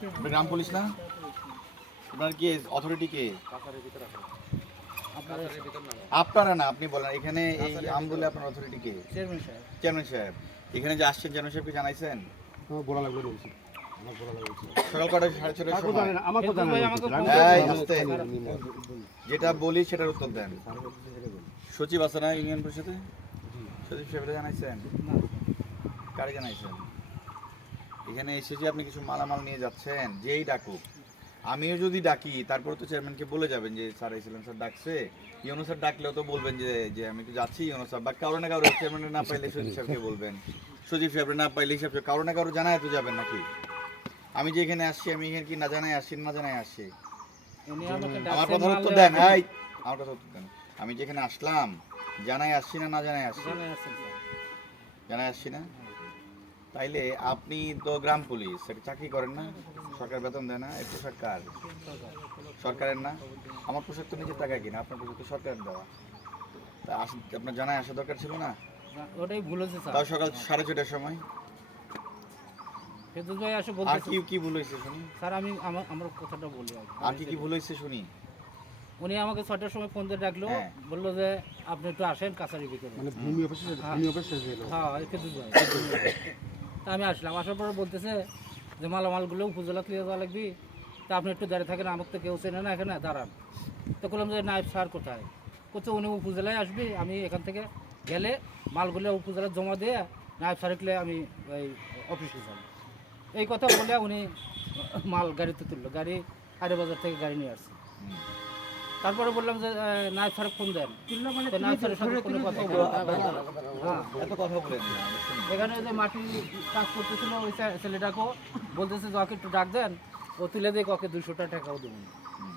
গ্রাম police না? আপনার কি? অথরিটি কে? আপনারা না আপনি বলেন। এখানে এই আমদুলে আপনার অথরিটি কে? চেয়ারম্যান সাহেব। চেয়ারম্যান সাহেব। এখানে যে আসছেন চেয়ারম্যান সাহেবকে জানাইছেন? বলা বলছি। যেটা বলি সেটার উত্তর দেন। সচিব আছে না ইউনিয়ন পরিষদে? সচিব সাহেবরা জানাইছেন? না। কারে জানাইছেন? এখানে এসে যে আপনি কিছু মালামাল নিয়ে যাচ্ছেন যেই ডাকুক। আমিও যদি ডাকি তারপর তো চেয়ারম্যানকে বলে যাবেন যে স্যার এসেছিলেন স্যার ডাকছে। ইউনো স্যার ডাকলেও তো বলবেন যে যে আমি তো যাচ্ছি ইউনো স্যার। বা কারও না কারও চেয়ারম্যান না পাইলে সচিব সাহেবকে বলবেন। সচিব সাহেবরা না পাইলে হিসাব কারও না কারও জানায় তো যাবেন নাকি? আমি যে এখানে আসছি আমি এখানে কি না জানাই আসছি না জানাই আসছি? আমার কথা উত্তর দেন। এই আমার কথা উত্তর দেন। আমি যেখানে আসলাম জানাই আসছি না না জানাই আসছি? জানাই আসছি না? তাইলে আপনি তো গ্রাম পুলিশ একটা চাকরি করেন না সরকার বেতন দেয় না এই পোশাক কার? সরকারের না? আমার পোশাক তো নিজের টাকায় কিনা আপনার পোশাক তো সরকারের দেওয়া। তা আস- আপনার জানায় আসা দরকার ছিল না? ওটাই ভুল হয়েছে স্যার। তাও সকাল সাড়ে ছটার সময়? ভাই আসে আর কি কি ভুল হয়েছে শুনি? স্যার আমি আমার আমার কথাটা বলি আর কি কি ভুল হয়েছে শুনি? উনি আমাকে ছটার সময় ফোন দিয়ে ডাকলো হ্যাঁ। বলল যে আপনি একটু আসেন কাছারি ভিতরে। মানে ভূমি অফিসে ভূমি অফিসে হ্যাঁ এই ভাই। তা আমি আসলাম। আসার পরে বলতেছে যে, মালামালগুলো উপজেলা নিয়ে যাওয়া লাগবে। তা আপনি একটু দাঁড়িয়ে থাকেন, আমাকে তো কেউ চেনে না এখানে, দাঁড়ান। তো বললাম যে নাইব স্যার কোথায়? কোথাও উনি উপজেলায় আসবি, আমি এখান থেকে গেলে মালগুলো উপজেলায় জমা দিয়ে নাইব স্যারকে আমি ওই অফিসে যাব। এই কথা বলে উনি মাল গাড়িতে তুললো। গাড়ি আরে বাজার থেকে গাড়ি নিয়ে আসছে। তারপরে বললাম যে নাইব স্যার ফোন দেন। স্যারের কোনো কথা বলব হ্যাঁ। এত কথা আমি শুনি। এখানে যে মাটি কাজ করতেছিল ওই ছেলেটাকেও বলতেছে যে ওকে একটু ডাক দেন ও তুলে দিয়ে ওকে দুশোটা টাকাও দেবেন হুম।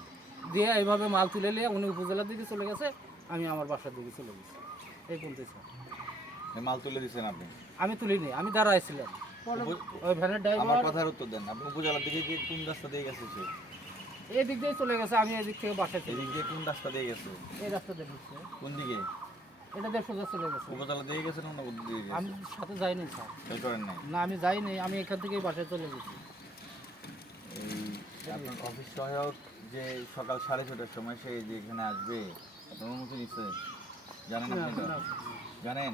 দিয়ে এইভাবে মাল তুলে নিয়ে উনি উপজেলার দিকে চলে গেছে আমি আমার বাসার দিকে চলে গেছি। এই বলতেছে এই মাল তুলে দিচ্ছেন আপনি? আমি তুলিনি আমি দাঁড়াইছিলাম। ওই ভ্যানের আমার কথার উত্তর দেন। আপনি উপজেলার দিকে কোন রাস্তা দিয়ে গেছে সে এই দিক দিয়ে চলে গেছে আমি এই দিক থেকে বাসায় চলে এদিক দিয়ে কোন রাস্তা দিয়ে গেছে? এই রাস্তা দিয়ে ঢুকছে। কোন দিকে? এটা দিয়ে সোজা চলে গেছে। উপজেলা দিয়ে গেছে না দিকে গেছে আমি সাথে যাইনি স্যার। খেয়াল করেন নাই? না আমি যাইনি আমি এখান থেকেই বাসায় চলে গেছি। এই আপনার অফিস সহায়ক যে সকাল সাড়ে ছটার সময় সে যে এখানে আসবে আপনার অনুমতি নিচ্ছে? জানেন আপনি জানেন?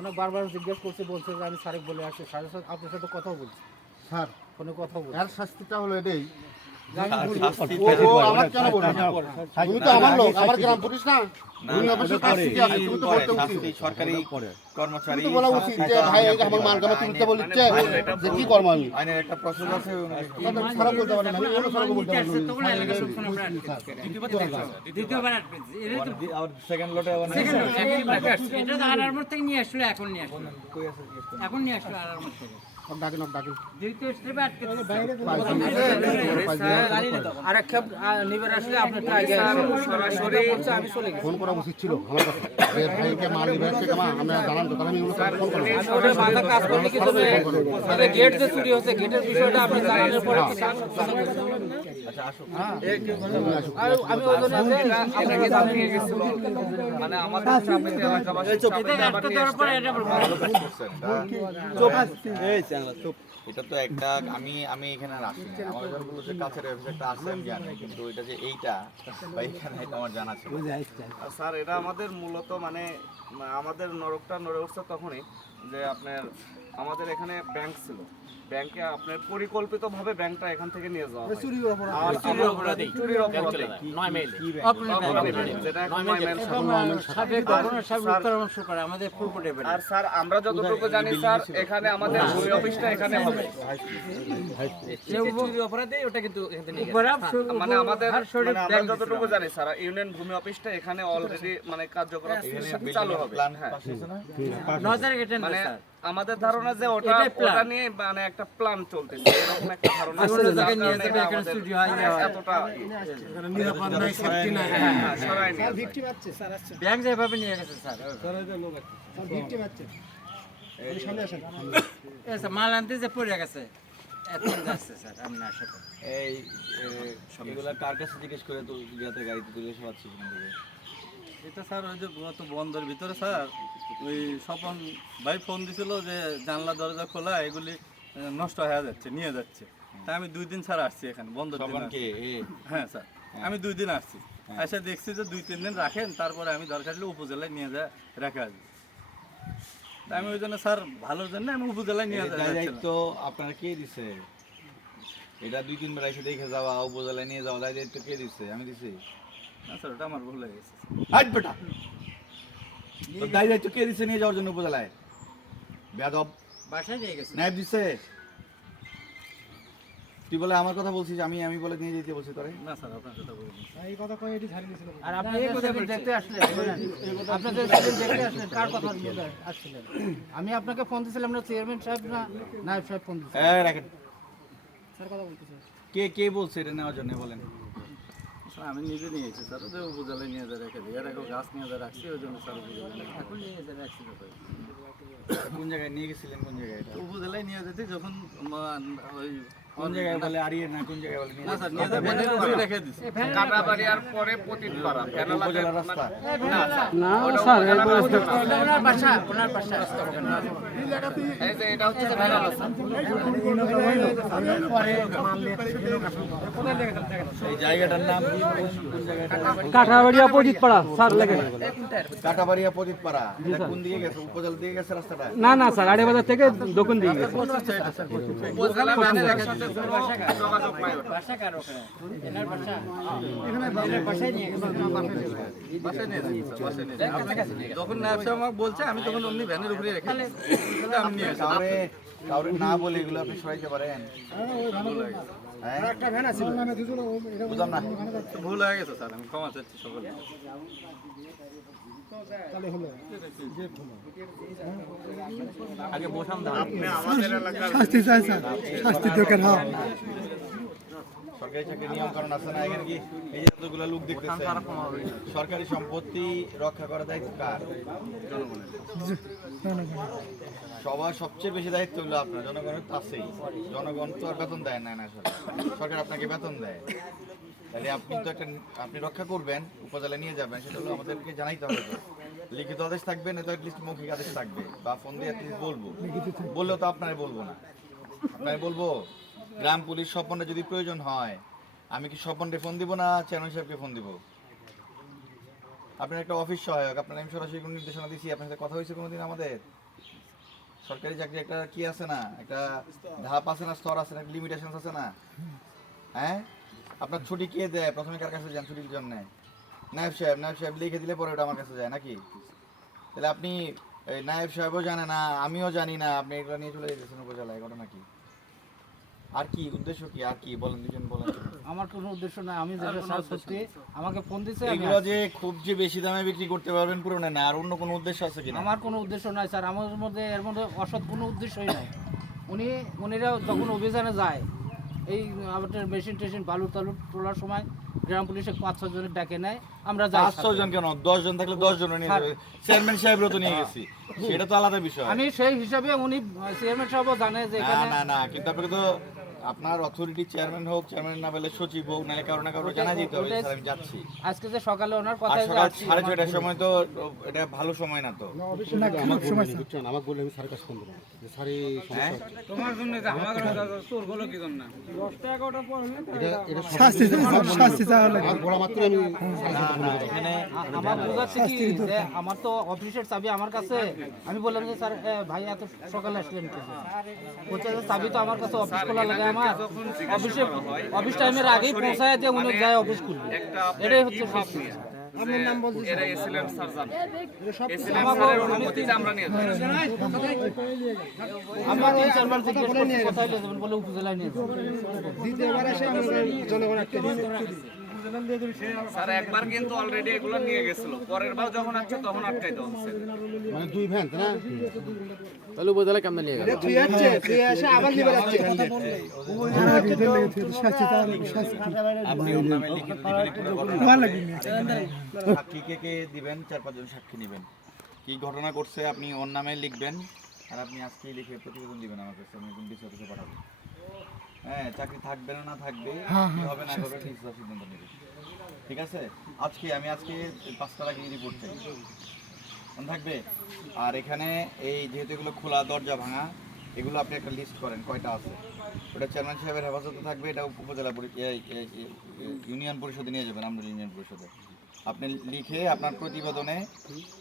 অনেক বারবার জিজ্ঞেস করছে বলছে যে আমি স্যারেক বলে আসছি। স্যারের সাথে আপনার সাথে কথাও বলছি। স্যার ফোনে কথা বলছি এর শাস্তিটা হলো এটাই কেন সরকারি কর্মচারী বলা উচিত যে ভাই আমার মাল গামা তুলতে বলছে যে কি করব আমি আইনের একটা প্রসেস আছে খারাপ বলতে পারে আমি অন্য সরকে বলতে পারি দ্বিতীয়বার আর সেকেন্ড লটে আবার lot আসছে। এটা তো আড়ার মোড় থেকে নিয়ে আসলো এখন নিয়ে আসলো। এখন নিয়ে আসলো আড়ার মোড় থেকে ডাকেন ডাকেন ফোন করা উচিত ছিল আমার কাছে। ভাইকে মাল নিবে আসছে আমরা জানান তো আমি ফোন করলাম গেট যে চুরি হচ্ছে গেটের বিষয়টা আপনি জানানোর পরে এটা তো একটা আমি আমি এখানে আসি আমার যতগুলো যে কাছের একটা আছে আমি জানি। কিন্তু এটা যে এইটা বা এখানে এটা আমার জানা ছিল আর স্যার এটা আমাদের মূলত মানে আমাদের নরকটা নড়ে উঠছে তখনই যে আপনার আমাদের এখানে ব্যাংক ছিল। ব্যাংকে আপনার পরিকল্পিতভাবে ব্যাংকটা এখান থেকে নিয়ে যাওয়া হয়। আর চুরির অপরাধী। চুরির অপরাধী। কি ব্যাংক? অপরাধী যেটা এখন নয় মাইল গভর্নর সাহেব পরামর্শ করে আমাদের আর স্যার আমরা যতটুকু জানি স্যার এখানে আমাদের ভূমি অফিসটা এখানে হবে। অপরাধে ওটা কিন্তু মানে আমাদের মানে আমরা যতটুকু জানি স্যার ইউনিয়ন ভূমি অফিসটা এখানে অলরেডি মানে কার্যকলাপ এখানে চালু হবে। হ্যাঁ। মানে আমাদের ধারণা যে ওটা ওটা নিয়ে মানে একটা প্ল্যান চলতেছে। এরকম একটা ধারণা নিয়ে যাবে। ব্যাংক যেভাবে নিয়ে গেছে স্যার স্যার, মাল আনতে যে পড়ে গেছে এই এ, এগুলা কার কাছে জিজ্ঞেস করে তো যাতে গাড়িতে তুলে সেখান থেকে? এটা স্যার ওই যে গত বন্ধের ভিতরে স্যার ওই স্বপন ভাই ফোন দিছিল যে জানলা দরজা খোলা এগুলি নষ্ট হয়ে যাচ্ছে নিয়ে যাচ্ছে। তা আমি দুই দিন স্যার আসছি এখানে বন্ধ হ্যাঁ স্যার আমি দুই দিন আসছি। এসে দেখছি যে দুই তিন দিন রাখেন তারপরে আমি দরকার হলে উপজেলায় নিয়ে যা রাখা আসবে। তা আমি ওই জন্য স্যার ভালোর জন্য আমি উপজেলায় নিয়ে এর যা দায় দায়িত্ব আপনার কে দিছে? এটা দুই তিনবার এসে দেখে যাওয়া উপজেলায় নিয়ে যাওয়া দায় দায়িত্ব কে দিছে? আমি দিছি। আমার ভুল হয়ে গেছে হাট বেটা। দায় দায়িত্ব কে দিছে নিয়ে যাওয়ার জন্য উপজেলায়? বেদব বাসায় নিয়ে গেছে। নাইব দিছে? তুই বলে আমার কথা বলছিস আমি আমি বলে নিয়ে যেতে বলছি তোরে? না স্যার আপনার কথা বলিনি। আর আপনি যে সেদিন দেখতে আসলেন আপনি সেদিন দেখতে আসলেন কার কথা আসছিলেন? আমি আপনাকে ফোন দিয়েছিলাম না চেয়ারম্যান সাহেব না নায়ব সাহেব ফোন দিয়েছিলেন। এই রাখেন। স্যার কথা কে কে বলছে এটা নেওয়ার জন্য বলেন? আমি নিজে নিয়েছি এসেছি স্যার ওদের উপজেলায় নিয়ে যা রেখে দিই এর আগে গাছ নিয়ে যা রাখছি ওই জন্য স্যার উপজেলায়। এখন নিয়ে যা রাখছি। কোন জায়গায় নিয়ে গেছিলেন কোন জায়গায় উপজেলায় নিয়ে যেতে যখন ওই কোন জায়গায় বলে আরিয়ে না কোন জায়গায় বলে না স্যার নিয়ে যা ভ্যানের উপরে রেখে দিছি কাটাবাড়িয়ার পরে পতিতপাড়া উপজেলা রাস্তা ওনার বাসা ওনার বাসা এই যে এটা হচ্ছে রাস্তা। এই জায়গাটার নাম কি? কোন- জায়গাটা কাঠাবাড়িয়া পজিত পাড়া স্যার লেগে কাটাবাড়িয়া কোন দিকে গেছে? উপজেলা দিকে গেছে রাস্তাটা? না না স্যার আড়ে বাজার থেকে দক্ষিণ দিকে গেছে। উপজেলা ভ্যানের একসাথে যখন নায়ব সাহেব আমাকে বলছে আমি তখন অমনি ভ্যানের উপরে রেখে। আমি নিয়ে কাউরে না বলে এগুলো আপনি সরাইতে পারেন হ্যাঁ? বুঝলাম না? ভুল হয়ে গেছে স্যার। আমি ক্ষমা চাচ্ছি সকলে আগে বসান দাও। আপনি আমাদের এলাকার সরকারি চাকরি নিয়ম কারণ আছে না এখানে কি এই যে এতগুলো লোক দেখতেছে সরকারি সম্পত্তি রক্ষা করার দায়িত্ব কার? সবার সবচেয়ে বেশি দায়িত্ব হলো আপনার জনগণের তো আছেই জনগণ তো আর বেতন দেয় না না সরকার। সরকার আপনাকে বেতন দেয়। তাহলে আপনি তো একটা আপনি রক্ষা করবেন, উপজেলা নিয়ে যাবেন, সেটা হলো আমাদেরকে জানাইতে হবে। লিখিত আদেশ থাকবে না তো অ্যাটলিস্ট মৌখিক আদেশ থাকবে, বা ফোন দিয়ে অ্যাটলিস্ট বলব। বললেও তো আপনারে বলব না। আপনারে বলব, গ্রাম পুলিশ স্বপনের যদি প্রয়োজন হয়, আমি কি স্বপনকে ফোন দিব না চেয়ারম্যান সাহেবকে ফোন দিব? আপনার একটা অফিস সহায়ক, আপনার আমি সরাসরি কোনো নির্দেশনা দিছি, আপনার সাথে কথা হয়েছে কোনোদিন আমাদের? সরকারি চাকরি একটা কি আছে না? একটা ধাপ আছে না, স্তর আছে না লিমিটেশন আছে না? হ্যাঁ? আপনার ছুটি কে দেয়? প্রথমে কার কাছে যান? ছুটির জন্য। নায়েব সাহেব নায়েব সাহেব লিখে দিলে পরে ওটা আমার কাছে যায় নাকি? তাহলে আপনি এই নায়েব সাহেবও জানে না আমিও জানি না আপনি এগুলো নিয়ে চলে যেতেছেন উপজেলায় ঘটনা কি? আর কি উদ্দেশ্য কি? আর কি বলেন দুজন বলেন। আমার কোনো উদ্দেশ্য নাই আমি যেটা স্যার সত্যি আমাকে ফোন দিয়েছে এগুলো যে খুব যে বেশি দামে বিক্রি করতে পারবেন পুরো না আর অন্য কোনো উদ্দেশ্য আছে কিনা? আমার কোনো উদ্দেশ্য নাই স্যার। আমার মধ্যে এর মধ্যে অসৎ কোনো উদ্দেশ্যই নাই। উনি উনিরা যখন অভিযানে যায় এই আমাদের মেশিন টেশিন বালু টালু তোলার সময় গ্রাম পুলিশে পাঁচ ছ জনের ডাকে নেয়। আমরা যাই পাঁচশো জন কেন? দশ জন থাকলে দশ জন নিয়ে যাবে। চেয়ারম্যান সাহেবরও তো নিয়ে গেছি। সেটা তো আলাদা বিষয়। আমি সেই হিসাবে উনি চেয়ারম্যান সাহেবও জানে যে না এখানে না না কিন্তু আপনাকে তো আপনার অথরিটি চেয়ারম্যান হোক চেয়ারম্যান না বলে সচিব হোক নাহলে কারও না কারও জানা যেতে হবে স্যার আমি যাচ্ছি। আজকে যে সকালে ওনার কথা সকাল সাড়ে ছয়টার সময় তো এটা ভালো সময় না তো। আমাকে বললেন, বুঝছেন আমাকে বললে আমি স্যারের কাছে ফোন আমার তো অফিসের চাবি আমার কাছে আমি বললাম যে স্যার ভাই এত সকালে আসলেন বলছে চাবি তো আমার কাছে অফিস খোলা লাগে আমার। অফিসে অফিস টাইমের আগেই পৌঁছায় যে উনি যায় অফিস খুলবে। এটাই হচ্ছে। এরা এসিলেন্ট সার্জন। এসিলেন্ট স্যারের অনুমতিতে আমরা নিয়ে যাই আমরা ওই চেয়ারম্যান জিজ্ঞেস করছি কোথায় নিয়ে যাবেন বলে উপজেলায় নিয়ে যাবেন স্যার একবার কিন্তু অলরেডি এগুলো নিয়ে গেছিল। পরের বার যখন আসছে তখন আটকাই দেওয়া হচ্ছে। মানে দুই ভ্যান তাই না? আপনি ওর নামে লিখিত দিবেন একটু ঘটনা। সাক্ষী কে কে দিবেন? চার পাঁচজন সাক্ষী নেবেন। কি ঘটনা করছে আপনি ওর নামে লিখবেন? আর আপনি আজকেই লিখে প্রতিবেদন দিবেন আমার কাছে আমি একদম ডিসি অফিসে পাঠাবো হ্যাঁ চাকরি থাকবে না না থাকবে কি হবে না হবে ডিসি সিদ্ধান্ত নেবে ঠিক আছে? আজকে আমি আজকে পাঁচটা লাগিয়ে রিপোর্ট চাই। থাকবে আর এখানে এই যেহেতু এগুলো খোলা দরজা ভাঙা এগুলো আপনি একটা লিস্ট করেন কয়টা আছে ওটা চেয়ারম্যান সাহেবের হেফাজতে থাকবে এটা উপজেলা ইউনিয়ন পরিষদে নিয়ে যাবেন আমরা ইউনিয়ন পরিষদে আপনি লিখে আপনার প্রতিবেদনে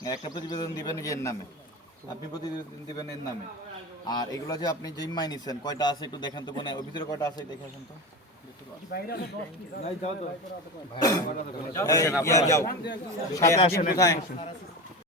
একটা প্রতিবেদন দিবেন নিজের নামে আপনি প্রতিবেদন দিবেন এর নামে আর এগুলো যে আপনি জিম্মাই নিছেন কয়টা আছে একটু দেখেন তো কোনে ওর ভিতরে কয়টা আছে দেখে আসেন তো ইয়া, যাও